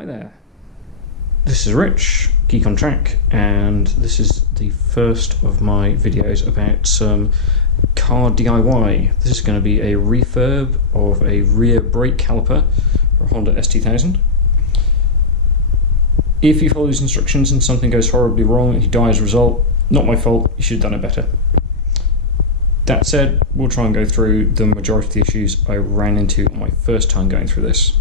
Hi there, this is Rich, Geek on Track, and this is the first of my videos about some car DIY. This is going to be a refurb of a rear brake caliper for a Honda S2000. If you follow these instructions and something goes horribly wrong and you die as a result, not my fault, you should have done it better. That said, we'll try and go through the majority of the issues I ran into on my first time going through this.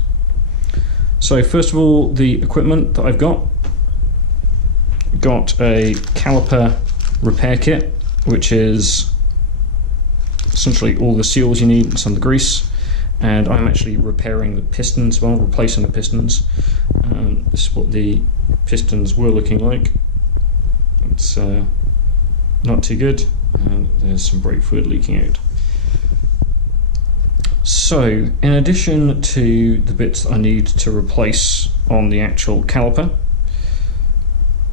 So first of all, the equipment that I've got a caliper repair kit, which is essentially all the seals you need and some of the grease, and I'm actually repairing the pistons, well, replacing the pistons. This is what the pistons were looking like. It's not too good, and there's some brake fluid leaking out. So, in addition to the bits that I need to replace on the actual caliper,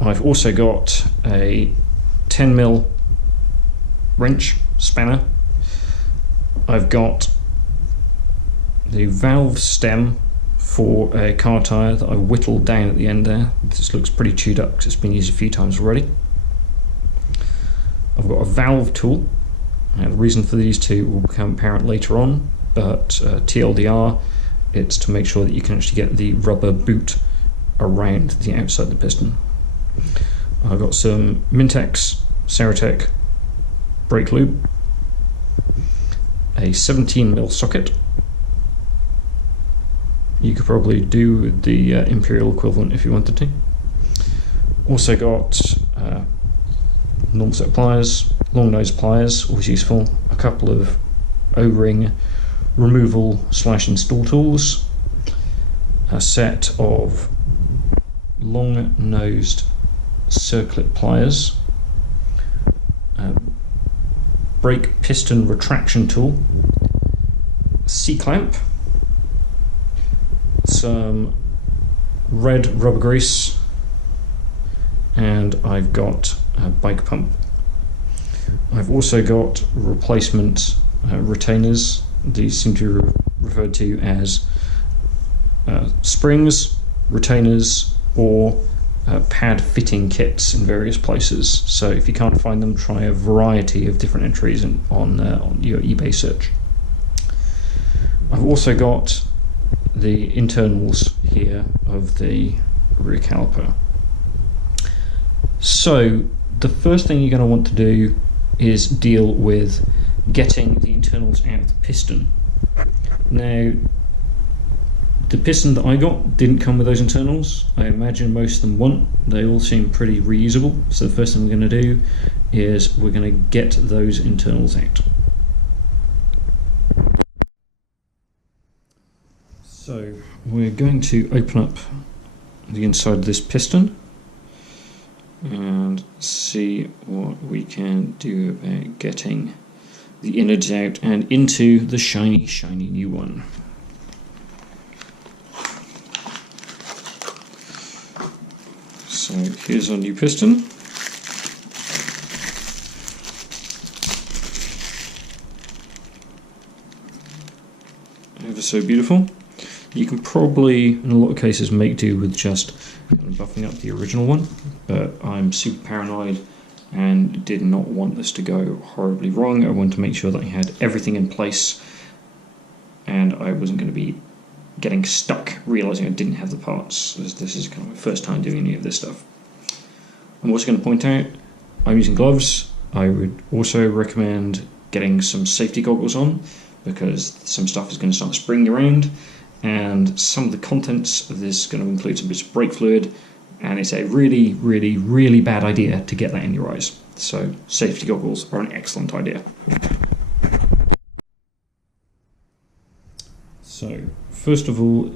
I've also got a 10mm wrench spanner. I've got the valve stem for a car tyre that I whittled down at the end there. This looks pretty chewed up because it's been used a few times already. I've got a valve tool. The reason for these two will become apparent later on, but TLDR, it's to make sure that you can actually get the rubber boot around the outside of the piston. I've got some Mintex Ceratec brake lube, a 17mm socket. You could probably do the Imperial equivalent if you wanted to. Also got normal set of pliers, long nose pliers, always useful, a couple of O-ring removal / install tools, a set of long nosed Circlip pliers, brake piston retraction tool, C-clamp, some red rubber grease, and I've got a bike pump. I've also got replacement retainers. These seem to be referred to as springs, retainers, or pad fitting kits in various places. So if you can't find them, try a variety of different entries on your eBay search. I've also got the internals here of the rear caliper. So the first thing you're going to want to do is deal with getting the internals out of the piston. Now, the piston that I got didn't come with those internals. I imagine most of them won't. They all seem pretty reusable. So the first thing we're going to do is we're going to get those internals out. So we're going to open up the inside of this piston and see what we can do about getting the innards out and into the shiny new one. So here's our new piston. Ever so beautiful. You can probably, in a lot of cases, make do with just buffing up the original one, but I'm super paranoid and did not want this to go horribly wrong. I wanted to make sure that I had everything in place and I wasn't going to be getting stuck realizing I didn't have the parts. This is kind of my first time doing any of this stuff. I'm also going to point out I'm using gloves. I would also recommend getting some safety goggles on because some stuff is going to start springing around, and some of the contents of this is going to include some bits of brake fluid, and it's a really bad idea to get that in your eyes. So safety goggles are an excellent idea. So first of all,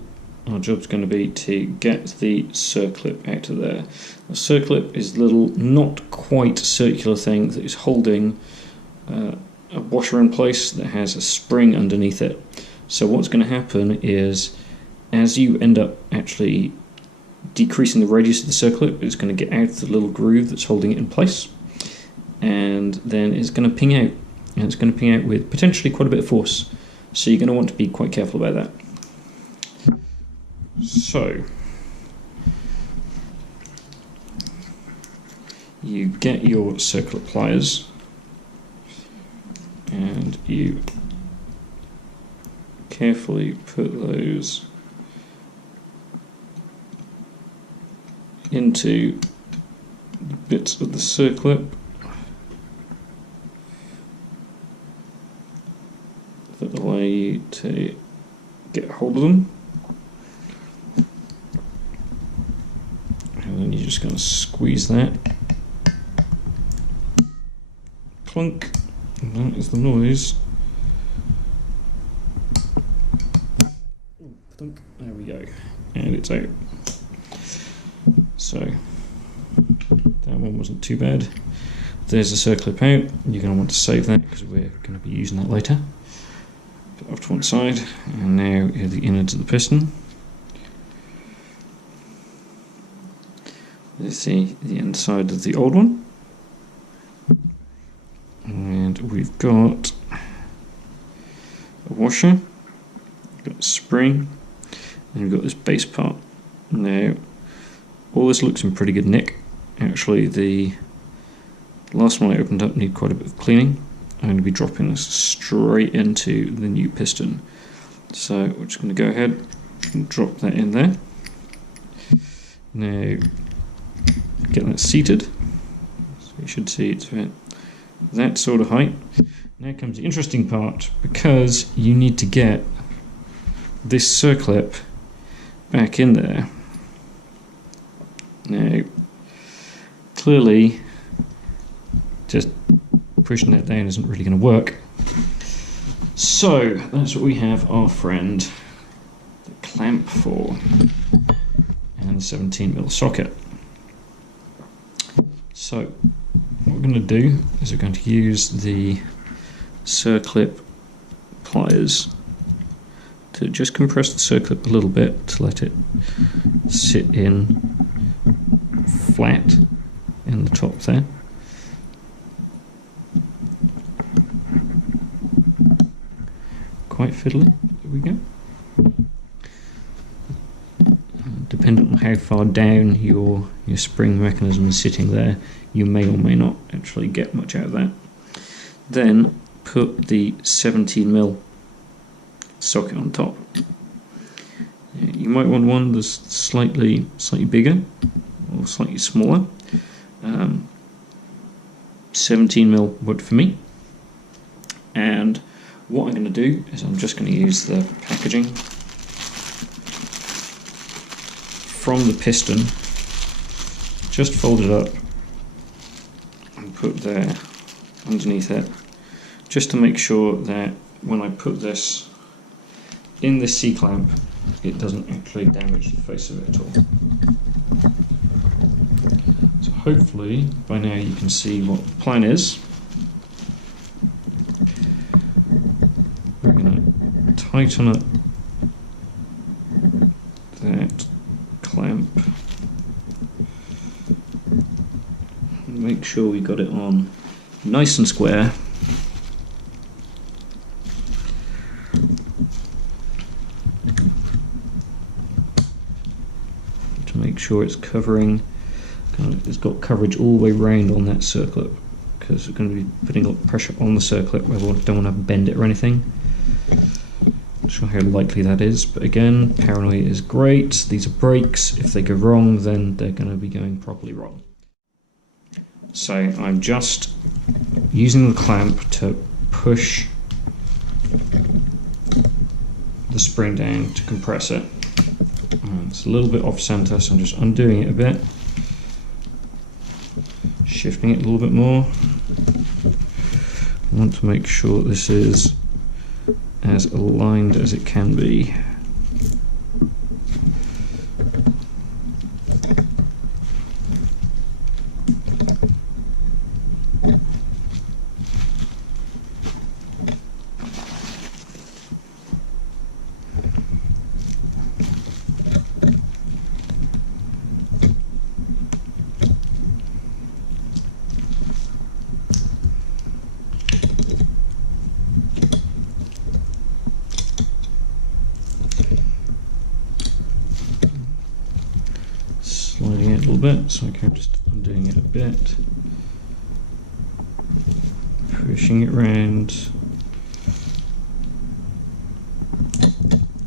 our job's going to be to get the Circlip out of there. The Circlip is a little not quite circular thing that is holding a washer in place that has a spring underneath it. So what's going to happen is, as you end up actually decreasing the radius of the Circlip, it's going to get out of the little groove that's holding it in place, and then it's going to ping out, and it's going to ping out with potentially quite a bit of force. So you're going to want to be quite careful about that. So you get your Circlip pliers and you carefully put those into the bits of the Circlip that allow you to get hold of them. And then you're just going to squeeze that. Clunk. And that is the noise. There we go. And it's out. So that one wasn't too bad. There's the Circlip out. You're going to want to save that because we're going to be using that later. Put it off to one side. And now here are the innards of the piston. There's the inside of the old one. And we've got a washer, we've got a spring, and we've got this base part. Now, all this looks in pretty good nick. Actually, the last one I opened up needed quite a bit of cleaning. I'm going to be dropping this straight into the new piston. So we're just going to go ahead and drop that in there. Now, get that seated. So you should see it's about that sort of height. Now comes the interesting part, because you need to get this Circlip back in there. Now, clearly, just pushing that down isn't really going to work. So that's what we have our friend the clamp for, and the 17mm socket. So what we're going to do is we're going to use the Circlip pliers to just compress the Circlip a little bit to let it sit in flat in the top there. Quite fiddly. There we go. Depending on how far down your spring mechanism is sitting there, you may or may not actually get much out of that. Then put the 17mm socket on top. You might want one that's slightly bigger or slightly smaller. 17mm would for me. And what I'm going to do is I'm just going to use the packaging from the piston, just fold it up and put there underneath it, just to make sure that when I put this in the C-clamp, it doesn't actually damage the face of it at all. So hopefully by now you can see what the plan is. We're going to tighten up that clamp, make sure we got it on nice and square. To make sure it's covering, it's got coverage all the way round on that Circlip, because we're going to be putting a lot of pressure on the Circlip. We don't want to bend it or anything. Not sure how likely that is, but again, paranoia is great. These are brakes. If they go wrong, then they're going to be going properly wrong. So I'm just using the clamp to push the spring down to compress it. It's a little bit off center, so I'm just undoing it a bit, shifting it a little bit more. I want to make sure this is as aligned as it can be. sliding it a little bit, so I'm just undoing it a bit, pushing it round,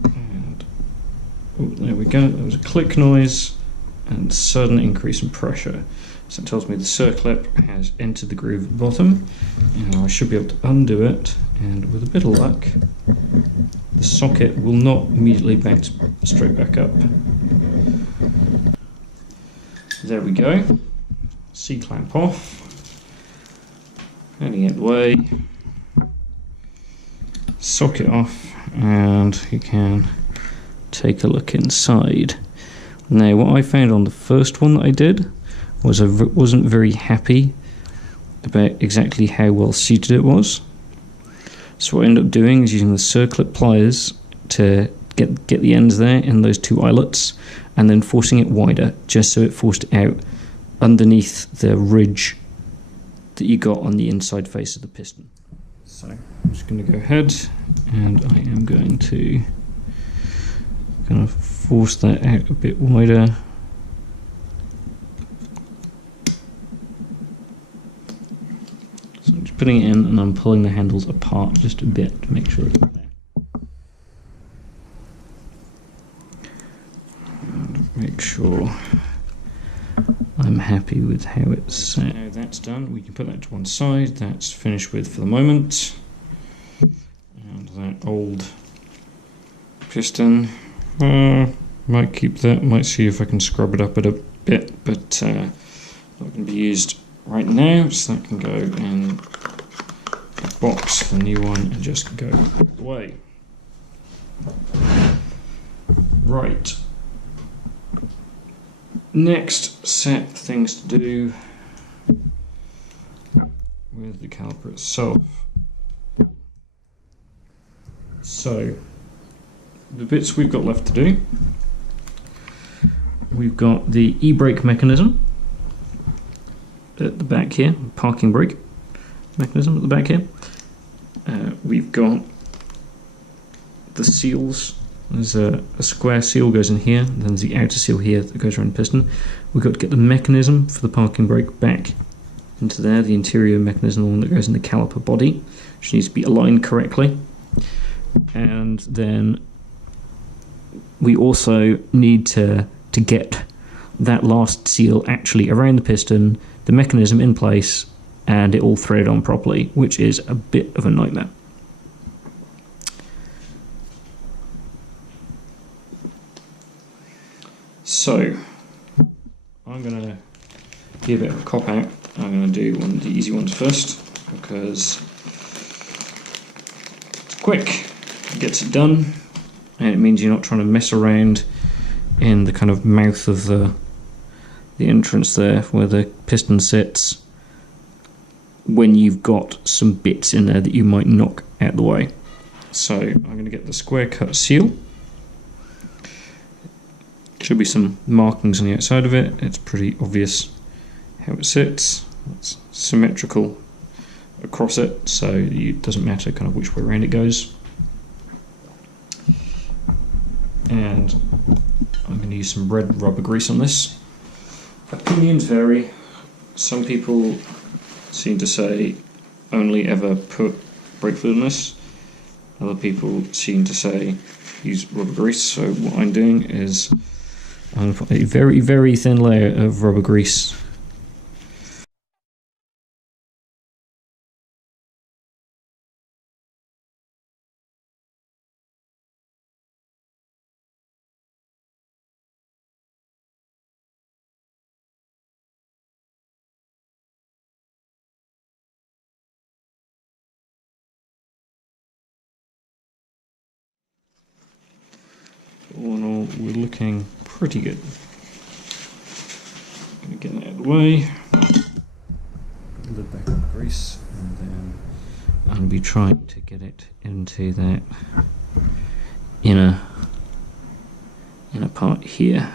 and oh, there we go. There was a click noise and sudden increase in pressure. So it tells me the Circlip has entered the groove at the bottom, and I should be able to undo it, and with a bit of luck, the socket will not immediately bounce straight back up. There we go. C-clamp off, heading it away, socket off, and you can take a look inside. Now what I found on the first one that I did was I wasn't very happy about exactly how well seated it was. So what I ended up doing is using the Circlip pliers to get the ends there in those two eyelets, and then forcing it wider just so it forced it out underneath the ridge that you got on the inside face of the piston. So I'm just going to go ahead and I am going to kind of force that out a bit wider. So I'm just putting it in and I'm pulling the handles apart just a bit to make sure it's in there. And make sure I'm happy with how it's set. Now that's done, we can put that to one side. That's finished with for the moment. And that old piston, might keep that, might see if I can scrub it up a bit, but not going to be used right now, so that can go in the box, the new one, and just go away. Right. Next set of things to do with the caliper itself. So, the bits we've got left to do, we've got the e-brake mechanism at the back here, parking brake mechanism at the back here. We've got the seals. There's a square seal goes in here, and then there's the outer seal here that goes around the piston. We've got to get the mechanism for the parking brake back into there, the interior mechanism, the one that goes in the caliper body, which needs to be aligned correctly. And then we also need to get that last seal actually around the piston, the mechanism in place, and it all threaded on properly, which is a bit of a nightmare. So I'm going to give it a cop out. I'm going to do one of the easy ones first because it's quick, it gets it done, and it means you're not trying to mess around in the kind of mouth of the entrance there where the piston sits when you've got some bits in there that you might knock out the way. So I'm going to get the square cut seal. Should be some markings on the outside of it. It's pretty obvious how it sits. It's symmetrical across it, so it doesn't matter kind of which way around it goes. And I'm going to use some red rubber grease on this. Opinions vary. Some people seem to say only ever put brake fluid on this. Other people seem to say use rubber grease. So what I'm doing is I'm going to put a very, very thin layer of rubber grease . All in all, we're looking pretty good. Gonna get that out of the way. Put the lid back on the grease, and then I'll be trying to get it into that inner part here.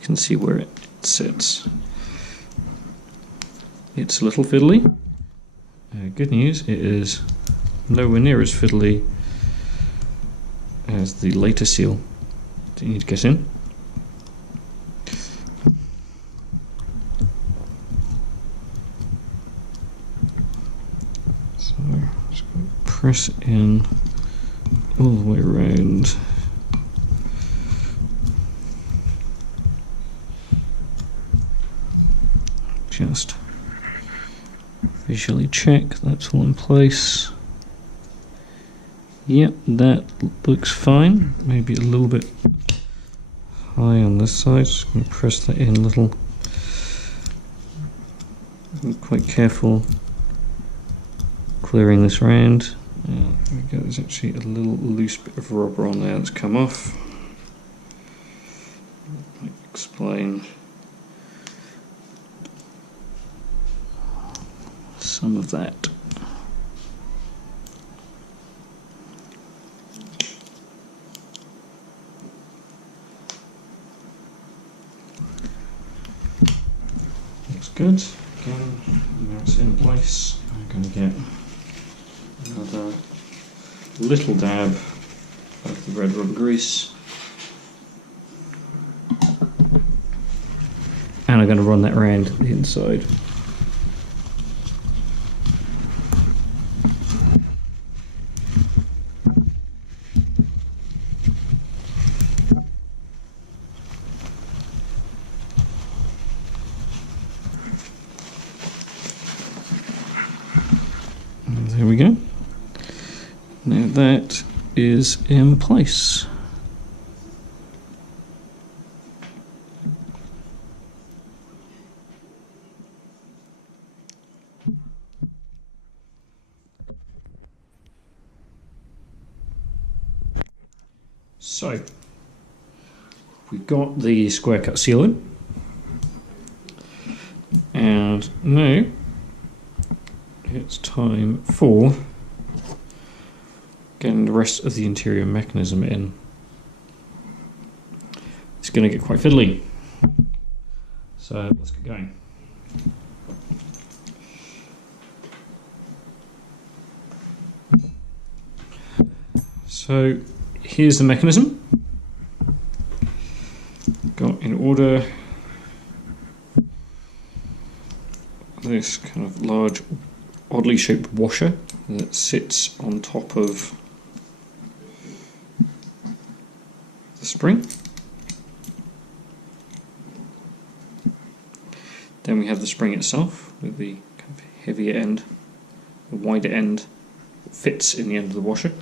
You can see where it sits. It's a little fiddly. Good news, it is nowhere near as fiddly as the later seal that you need to get in. press it in all the way around. Just visually check that's all in place. Yep, that looks fine. Maybe a little bit high on this side. Just going to press that in a little. Be quite careful clearing this round. There we go. There's actually a little loose bit of rubber on there that's come off. I'll explain some of that. Looks good. Again, now it's in place. I'm going to get another little dab of the red rubber grease, and I'm going to run that around the inside. There we go. Now that is in place. So we've got the square cut seal in, and now it's time for getting the rest of the interior mechanism in. It's going to get quite fiddly, so let's get going. So here's the mechanism. Got in order this kind of large, oddly shaped washer that sits on top of the spring. Then we have the spring itself with the kind of heavier end, the wider end that fits in the end of the washer.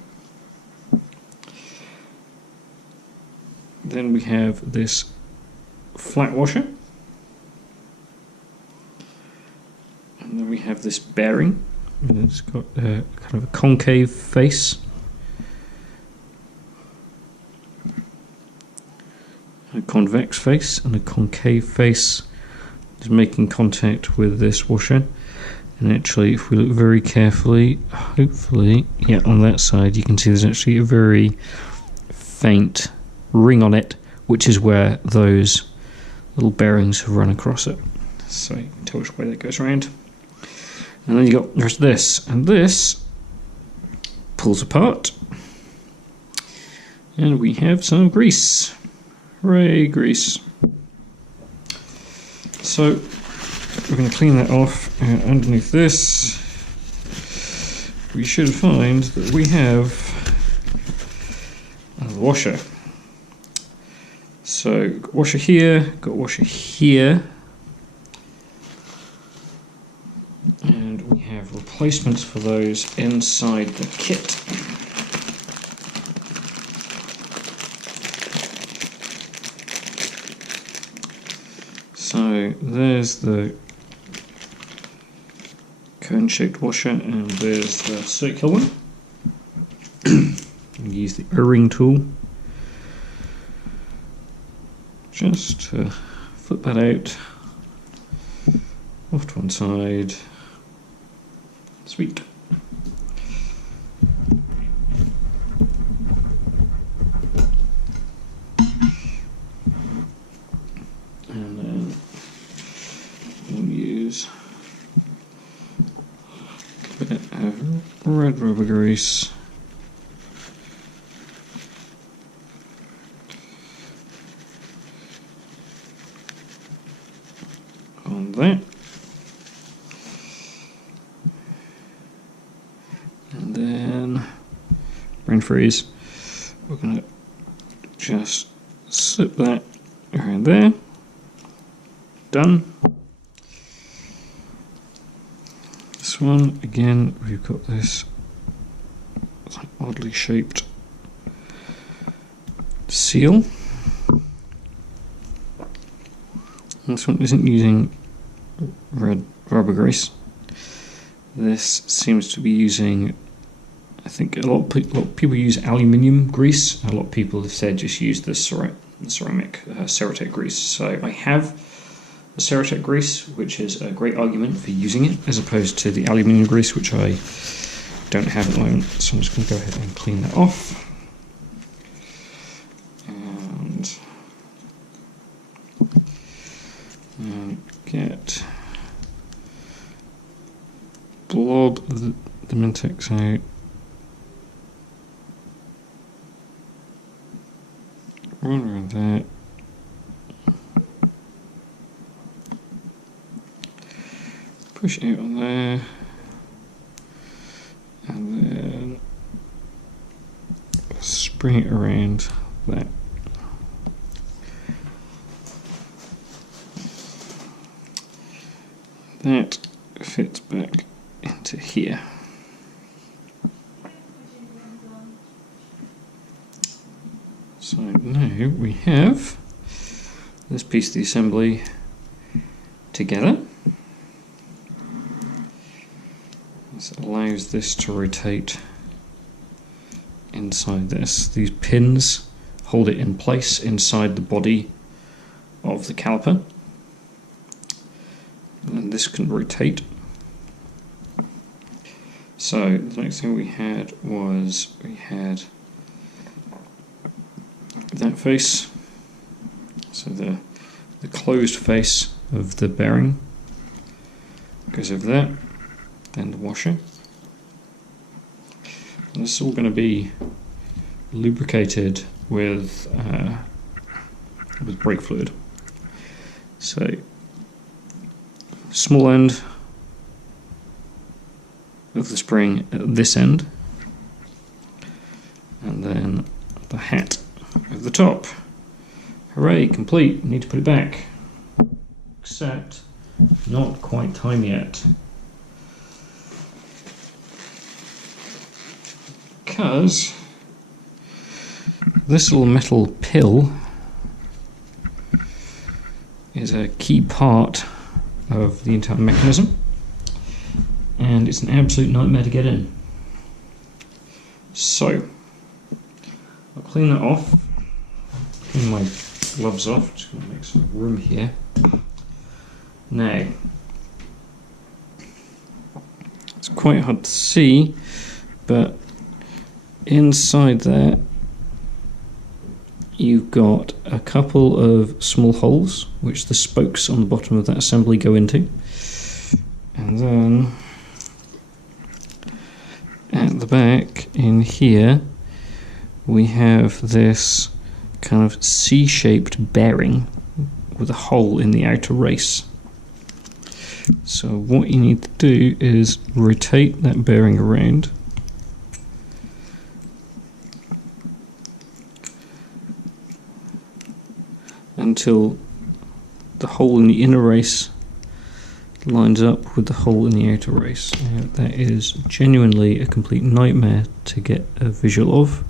Then we have this flat washer, and then we have this bearing, and it's got kind of a concave face, a convex face, and a concave face is making contact with this washer. And actually, if we look very carefully, hopefully, yeah, on that side you can see there's actually a very faint ring on it, which is where those little bearings have run across it. So you can tell which way that goes around. And then you got the rest of this, and this pulls apart, and we have some grease. Hooray, grease. So we're going to clean that off, and underneath this we should find that we have a washer. So got washer here, got washer here, and we have replacements for those inside the kit. So there's the cone-shaped washer, and there's the circular one. Use the O-ring tool just to flip that out off to one side. Sweet. And then we'll use a bit of red rubber grease on that, and then antifreeze. We're going to just slip that around there. Done. This one, again, we've got this oddly shaped seal. This one isn't using red rubber grease. This seems to be using, I think a lot of people use aluminium grease. A lot of people have said just use the ceramic Ceratec grease. So I have the Ceratec grease, which is a great argument for using it, as opposed to the aluminium grease, which I don't have at the moment. So I'm just going to go ahead and clean that off. And get blob the Mintex out. Run around that. Push it out on there. And then spring it around that. That fits back into here. So now we have this piece of the assembly together. This allows this to rotate inside this. These pins hold it in place inside the body of the caliper. And this can rotate. So the next thing we had was that face, so the closed face of the bearing goes over there, then the washer. And this is all going to be lubricated with brake fluid. So small end of the spring at this end, and then the hat at the top. Hooray, complete. Need to put it back. Except, not quite time yet. Because this little metal pill is a key part of the entire mechanism, and it's an absolute nightmare to get in. So I'll clean that off, clean my gloves off, just going to make some room here. Now, it's quite hard to see, but inside there you've got a couple of small holes which the spokes on the bottom of that assembly go into, and then at the back in here we have this kind of C-shaped bearing with a hole in the outer race. So what you need to do is rotate that bearing around until the hole in the inner race lines up with the hole in the outer race. Now, that is genuinely a complete nightmare to get a visual of.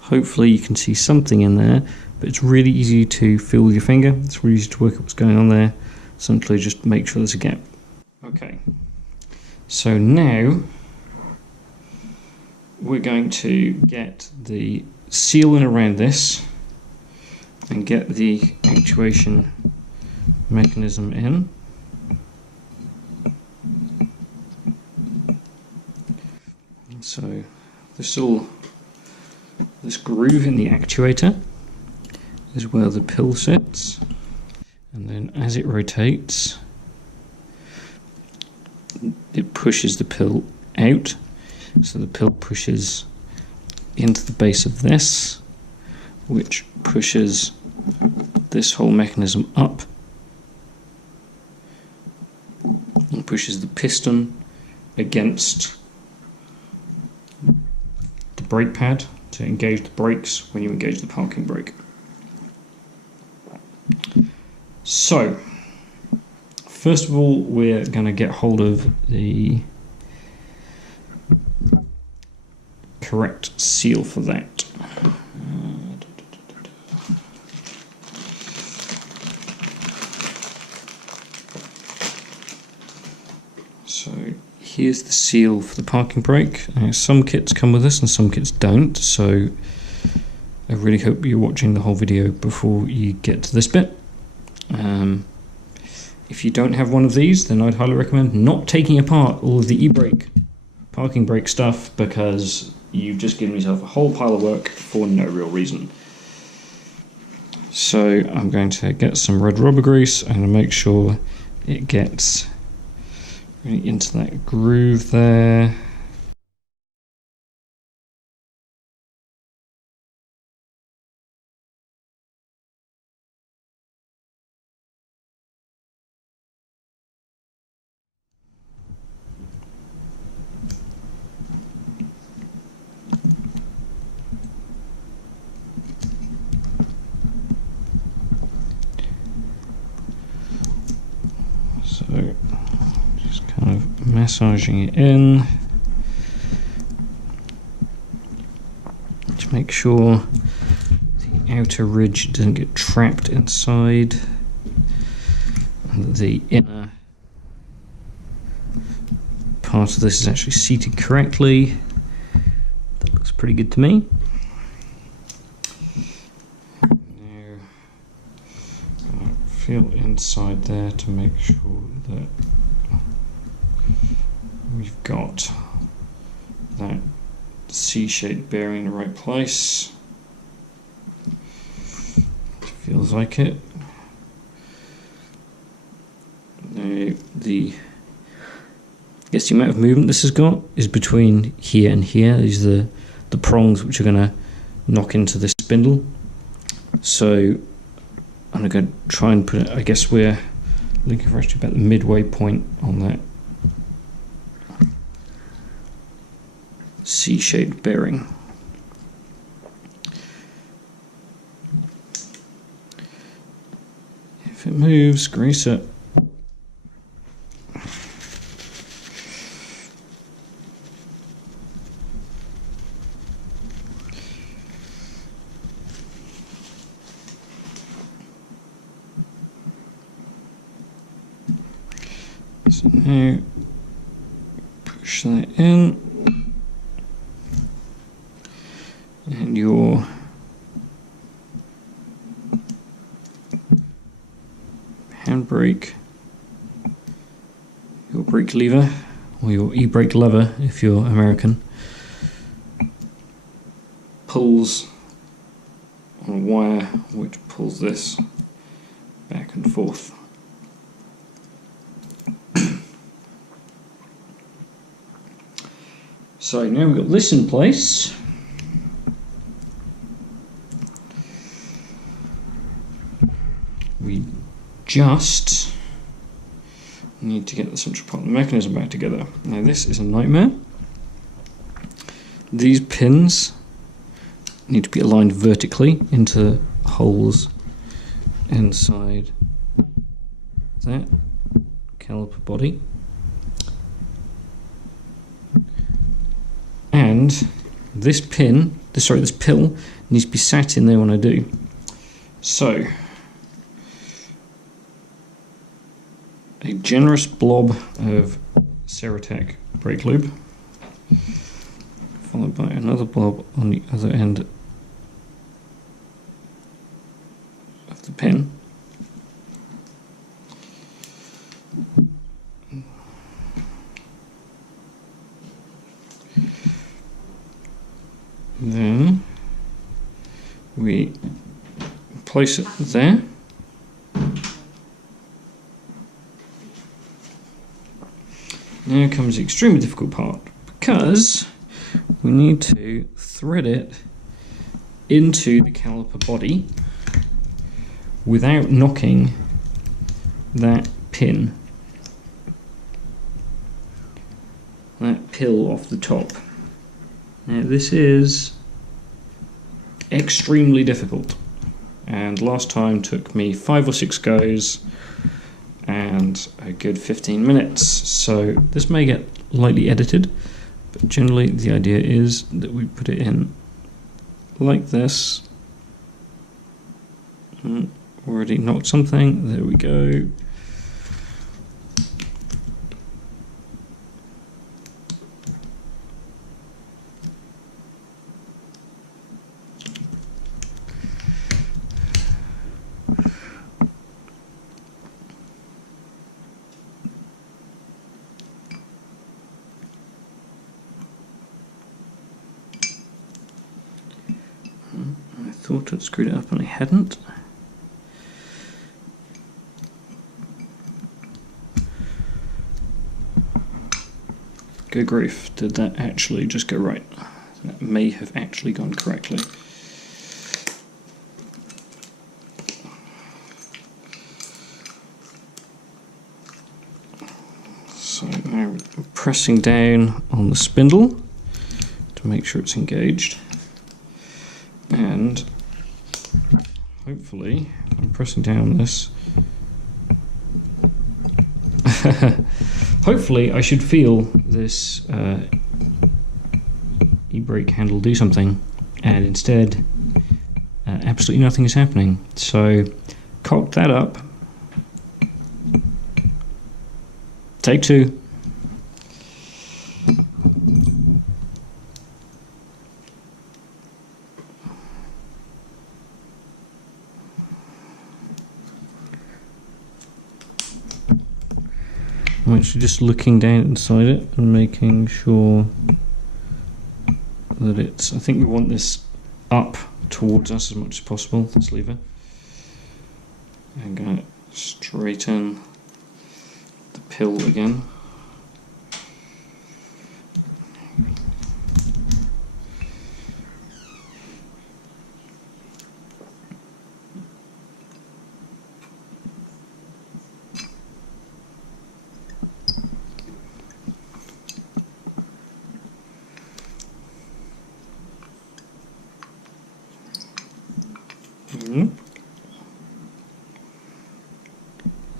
Hopefully you can see something in there, but it's really easy to feel with your finger. It's really easy to work out what's going on there. Simply just make sure there's a gap. Okay, so now we're going to get the seal in around this and get the actuation mechanism in. So this groove in the actuator is where the pill sits, and then as it rotates it pushes the pill out, so the pill pushes into the base of this, which pushes this whole mechanism up and pushes the piston against brake pad to engage the brakes when you engage the parking brake. So, first of all, we're going to get hold of the correct seal for that. So here's the seal for the parking brake. Some kits come with this and some kits don't, so I really hope you're watching the whole video before you get to this bit. If you don't have one of these, then I'd highly recommend not taking apart all of the e-brake parking brake stuff, because you've just given yourself a whole pile of work for no real reason. So I'm going to get some red rubber grease and make sure it gets really into that groove there. So just kind of massaging it in to make sure the outer ridge doesn't get trapped inside and that the inner part of this is actually seated correctly. That looks pretty good to me. Feel inside there to make sure that we've got that C-shaped bearing in the right place. Feels like it. Now the amount of movement this has got is between here and here. These are the prongs which are going to knock into this spindle. So I'm going to try and put it, I guess we're looking for actually about the midway point on that C-shaped bearing. If it moves, grease it. So now push that in, and your handbrake, your brake lever, or your e-brake lever if you're American, pulls on a wire which pulls this back and forth. So now we've got this in place. We just need to get the central part of the mechanism back together. Now this is a nightmare. These pins need to be aligned vertically into holes inside that caliper body. And this pill needs to be sat in there when I do. So, a generous blob of Ceratec brake lube, followed by another blob on the other end of the pin. Then we place it there. Now comes the extremely difficult part, because we need to thread it into the caliper body without knocking that pill off the top. Now this is extremely difficult, and last time took me 5 or 6 goes and a good 15 minutes, so this may get lightly edited, but generally the idea is that we put it in like this. Already knocked something, there we go. I thought I'd screwed it up and I hadn't. Good grief, did that actually just go right? That may have actually gone correctly. So now I'm pressing down on the spindle to make sure it's engaged. And hopefully, I'm pressing down this. Hopefully, I should feel this e-brake handle do something, and instead, absolutely nothing is happening. So, cock that up. Take 2. I'm actually just looking down inside it and making sure that it's, I think we want this up towards us as much as possible, this lever. I'm going to straighten the pill again.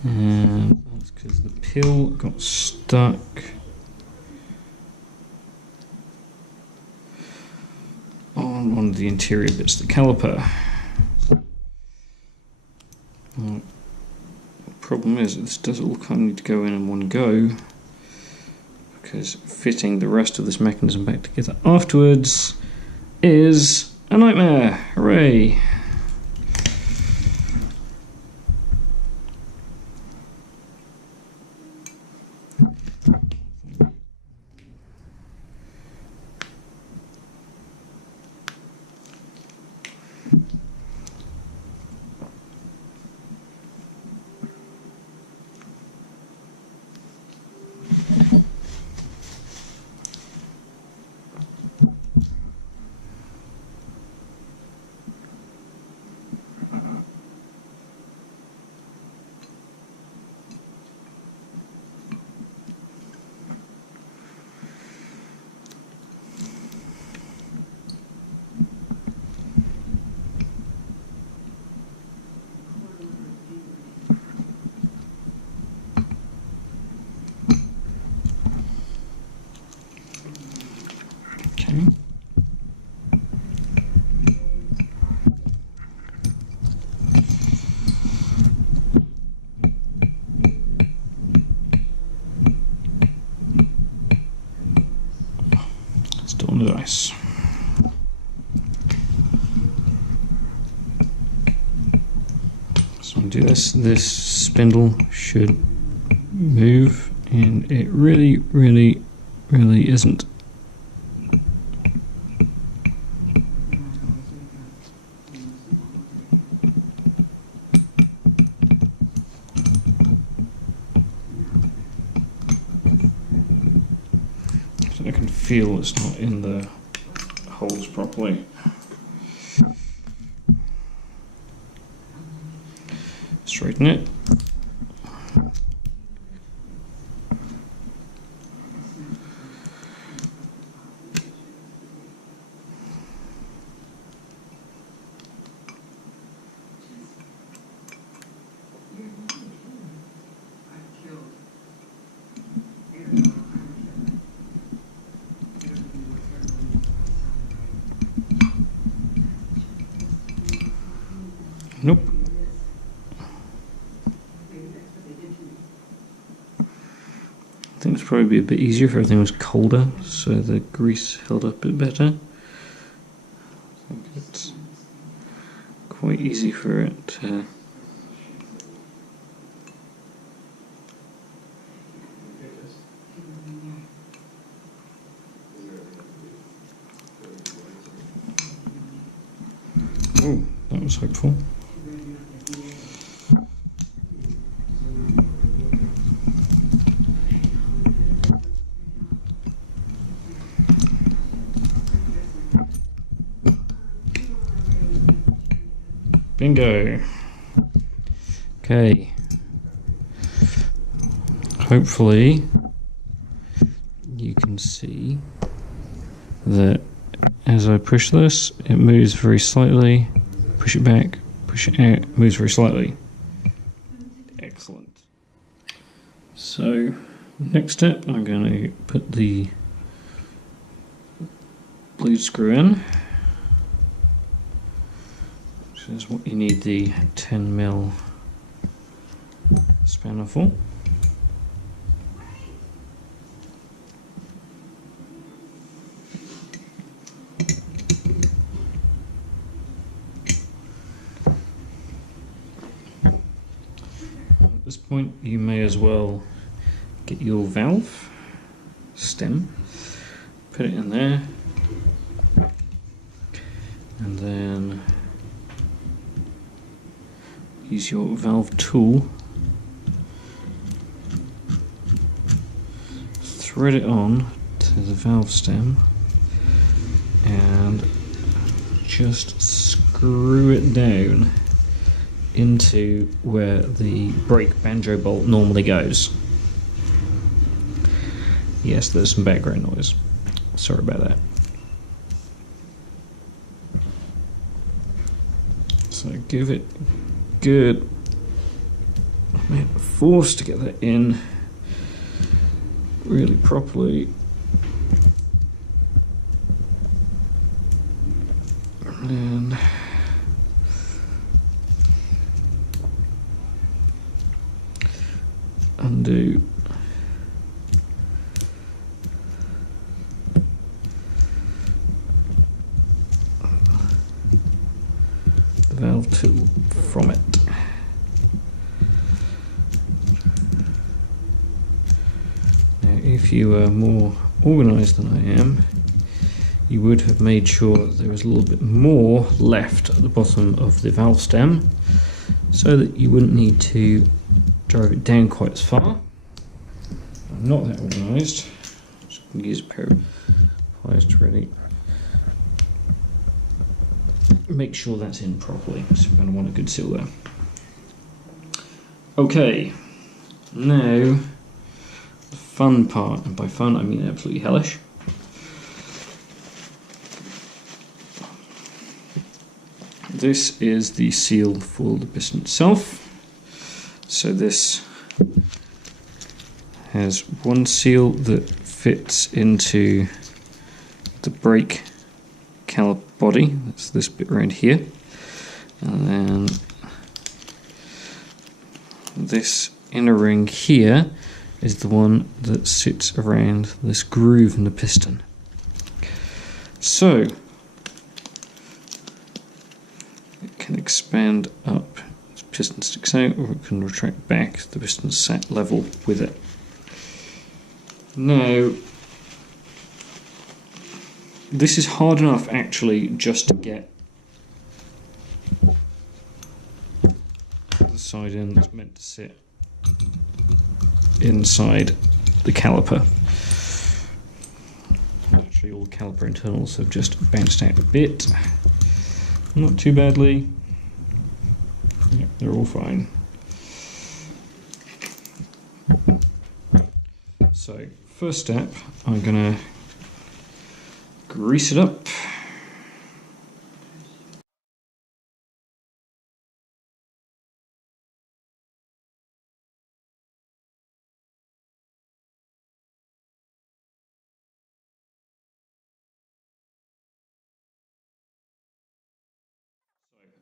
And that's because the pill got stuck on one of the interior bits of the caliper. Well, the problem is that this does all kind of need to go in one go, because fitting the rest of this mechanism back together afterwards is a nightmare. Hooray! Still on the dice. So I do this. This spindle should move, and it really isn't. I can feel it's not in the holes properly. Straighten it. Nope. I think it's probably be a bit easier if everything was colder, so the grease held up a bit better. I think it's quite easy for it to... Oh, that was hopeful. Bingo. Okay. Hopefully you can see that as I push this, it moves very slightly. Push it back, push it out, moves very slightly. Excellent. So, next step, I'm going to put the bleed screw in, which is what you need the 10mm spanner for. At this point, you may as well get your valve stem, put it in there, and then use your valve tool, thread it on to the valve stem, and just screw it down into where the brake banjo bolt normally goes. Yes, there's some background noise. Sorry about that. So give it good force to get that in really properly. And then undo the valve tool from it. Now, if you were more organised than I am, you would have made sure that there was a little bit more left at the bottom of the valve stem, so that you wouldn't need to drive it down quite as far. I'm not that organised. Just going to use a pair of pliers to really make sure that's in properly, so we're going to want a good seal there. Okay, now the fun part, and by fun I mean absolutely hellish. This is the seal for the piston itself. So this has one seal that fits into the brake caliper body, that's this bit around here, and then this inner ring here is the one that sits around this groove in the piston. So it can expand up, the piston sticks out, or it can retract back, the piston's sat level with it. Now, this is hard enough actually just to get the side in that's meant to sit inside the caliper. Actually, all the caliper internals have just bounced out a bit. Not too badly. Yep, they're all fine. So, first step, I'm going to grease it up.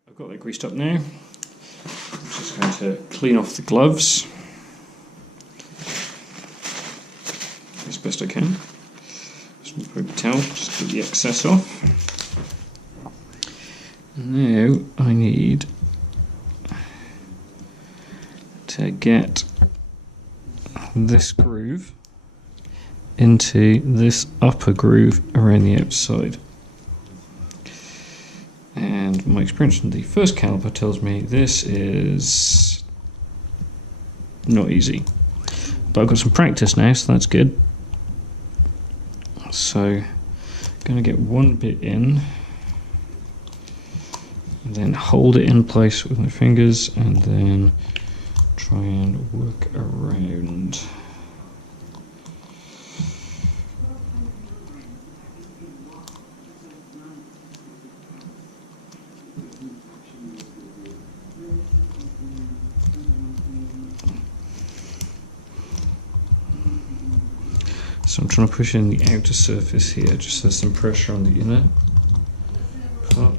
I've got that greased up now. Just going to clean off the gloves as best I can. Just with a paper towel, just get the excess off. Now I need to get this groove into this upper groove around the outside. And my experience from the first caliper tells me this is not easy. But I've got some practice now, so that's good. So I'm going to get one bit in, and then hold it in place with my fingers, and then try and work around. So I'm trying to push in the outer surface here, just so there's some pressure on the inner part.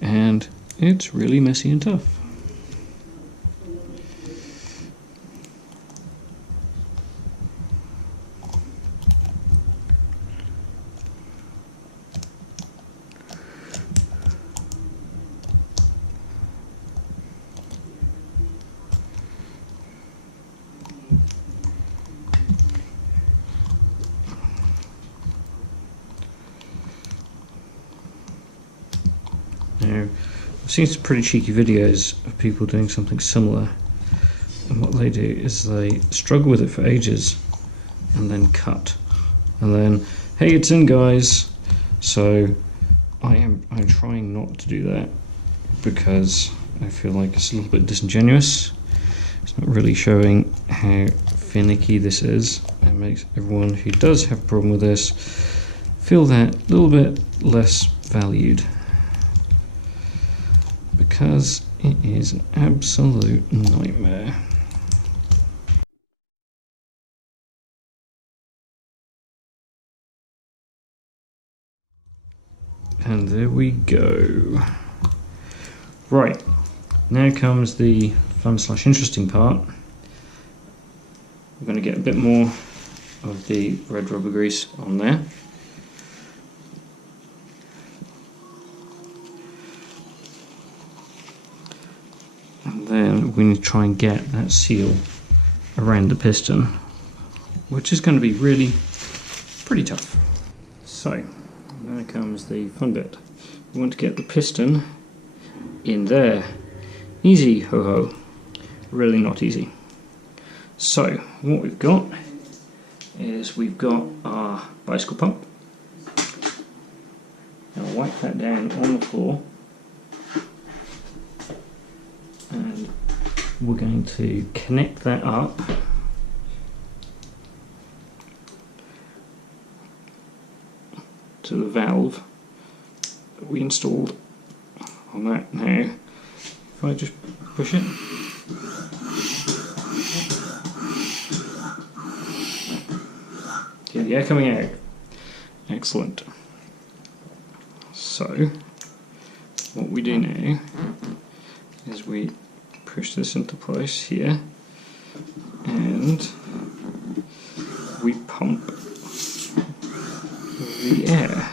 And it's really messy and tough. Now, I've seen some pretty cheeky videos of people doing something similar, and what they do is they struggle with it for ages and then cut, and then, hey, it's in, guys. So I'm trying not to do that, because I feel like it's a little bit disingenuous. It's not really showing how finicky this is. It makes everyone who does have a problem with this feel that little bit less valued, because it is an absolute nightmare. And there we go. Right, now comes the fun / interesting part. We're going to get a bit more of the red rubber grease on there. And then we need to try and get that seal around the piston, which is going to be really pretty tough. So, there comes the fun bit. We want to get the piston in there. Easy, ho ho. Really not easy. So, what we've got is we've got our bicycle pump. Now wipe that down on the floor. And we're going to connect that up to the valve that we installed on that. Now, if I just push it, get the air coming out. Excellent. So, what we do now is we push this into place here, and we pump the air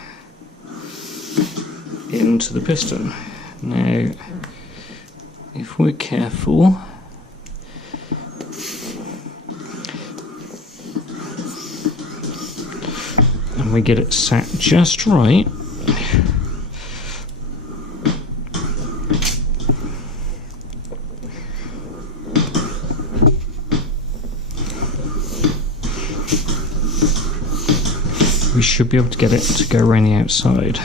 into the piston. Now, if we're careful, and we get it sat just right, we should be able to get it to go around the outside.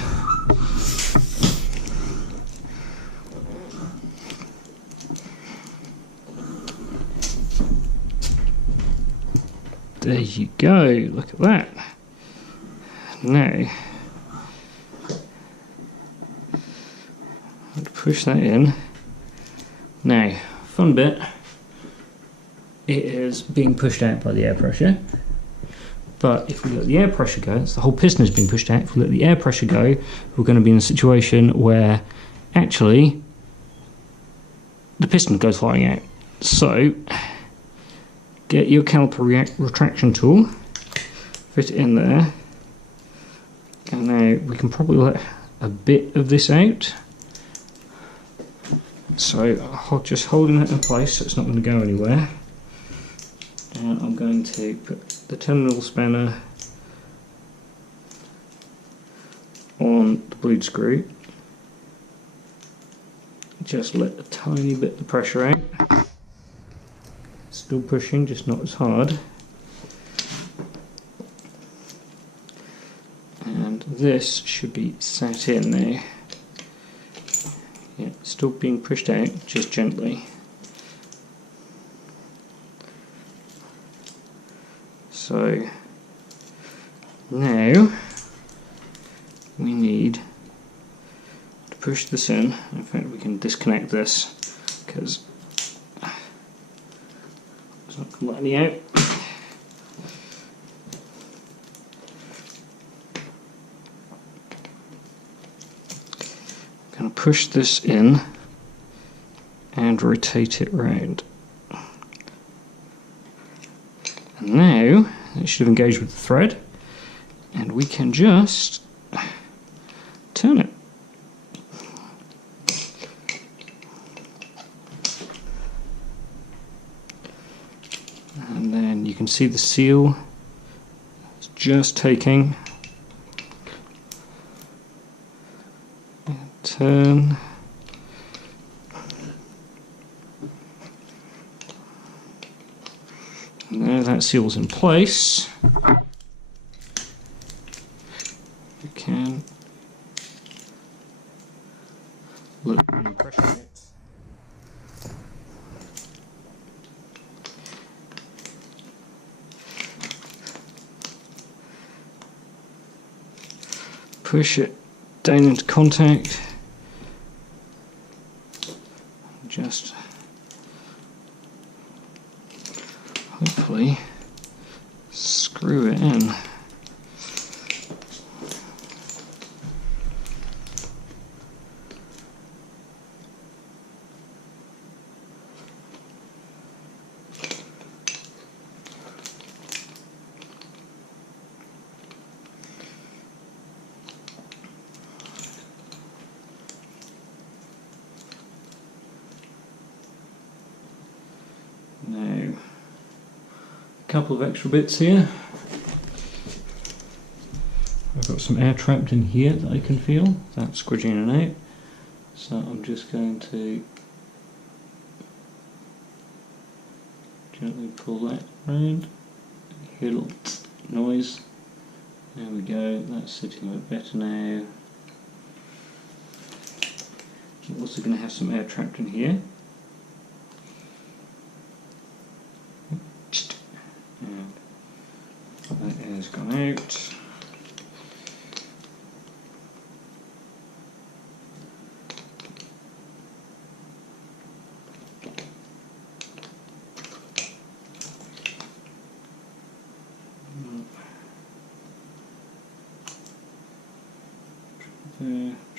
There you go, look at that. Now, I'll push that in. Now, fun bit, it is being pushed out by the air pressure, But if we let the air pressure go, it's the whole piston is being pushed out. If we let the air pressure go, we're going to be in a situation where actually the piston goes flying out. So get your caliper retraction tool, fit it in there, and now we can probably let a bit of this out. So just holding that in place so it's not going to go anywhere. And I'm going to put the 10mm spanner on the bleed screw. Just let a tiny bit of the pressure out. Still pushing, just not as hard. And this should be sat in there. Yeah, still being pushed out, just gently. So now we need to push this in. In fact, we can disconnect this because it's not going to let any out. I'm going to push this in and rotate it round. And now it should have engaged with the thread, and we can just turn it. And then you can see the seal is just taking. And turn. Now that seal's in place, we can look at the pressure. Push it down into contact. Just hopefully screw it in. Now, a couple of extra bits here. I've got some air trapped in here that I can feel. That's squidging in and out. So I'm just going to gently pull that around. Hear a little noise. There we go, that's sitting a bit better now. I'm also going to have some air trapped in here. And that air's gone out.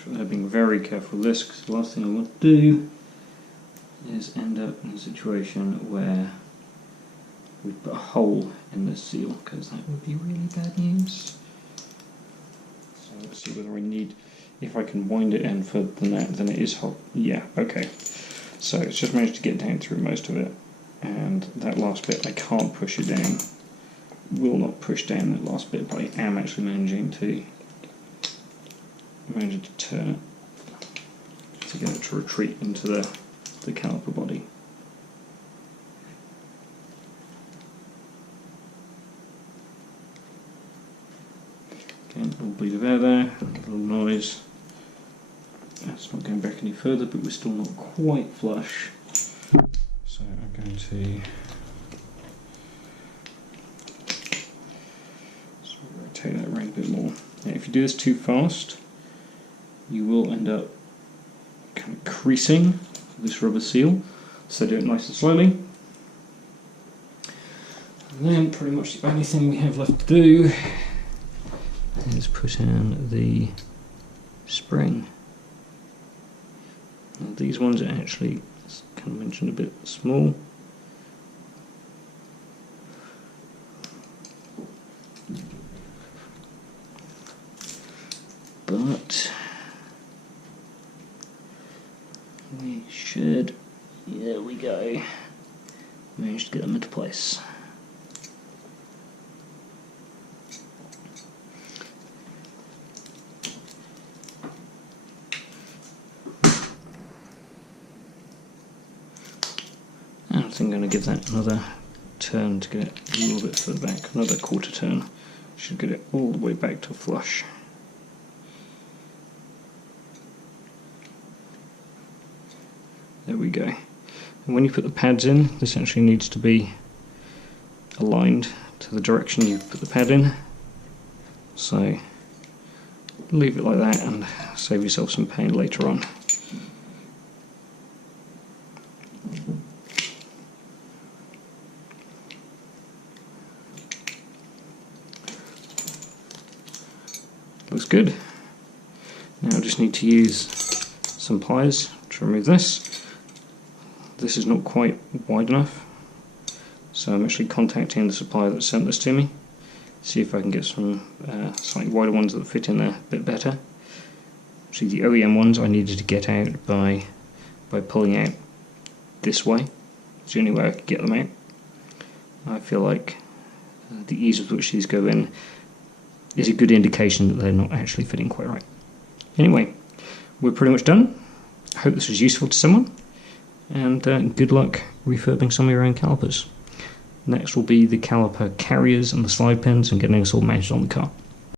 I'm being very careful with this because the last thing I want to do is end up in a situation where we put a hole in the seal, because that would be really bad news. So let's see whether I need, if I can wind it in further than that, then it is hot. Yeah, okay. So it's just managed to get down through most of it, and that last bit I can't push it down. Will not push down that last bit, but I am actually managing to turn it to get it to retreat into the caliper body. Again, a little bleed of air there, a little noise. That's not going back any further, but we're still not quite flush. So I'm going to rotate that around a bit more. Now, if you do this too fast, you will end up kind of creasing this rubber seal, so do it nice and slowly. And then pretty much the only thing we have left to do is put in the spring. Now these ones are actually, as kind of mentioned, a bit small. But we should, there we go, manage to get them into place. And I think I'm going to give that another turn to get it a little bit further back, another quarter turn. Should get it all the way back to flush. There we go. And when you put the pads in, this actually needs to be aligned to the direction you put the pad in. So leave it like that and save yourself some pain later on. Looks good. Now I just need to use some pliers to remove this. This is not quite wide enough, so I'm actually contacting the supplier that sent this to me, see if I can get some slightly wider ones that fit in there a bit better. See, the OEM ones I needed to get out by pulling out this way. It's the only way I could get them out. I feel like the ease with which these go in is a good indication that they're not actually fitting quite right. Anyway, we're pretty much done. I hope this was useful to someone, and good luck refurbing some of your own calipers. Next will be the caliper carriers and the slide pins and getting us all mounted on the car.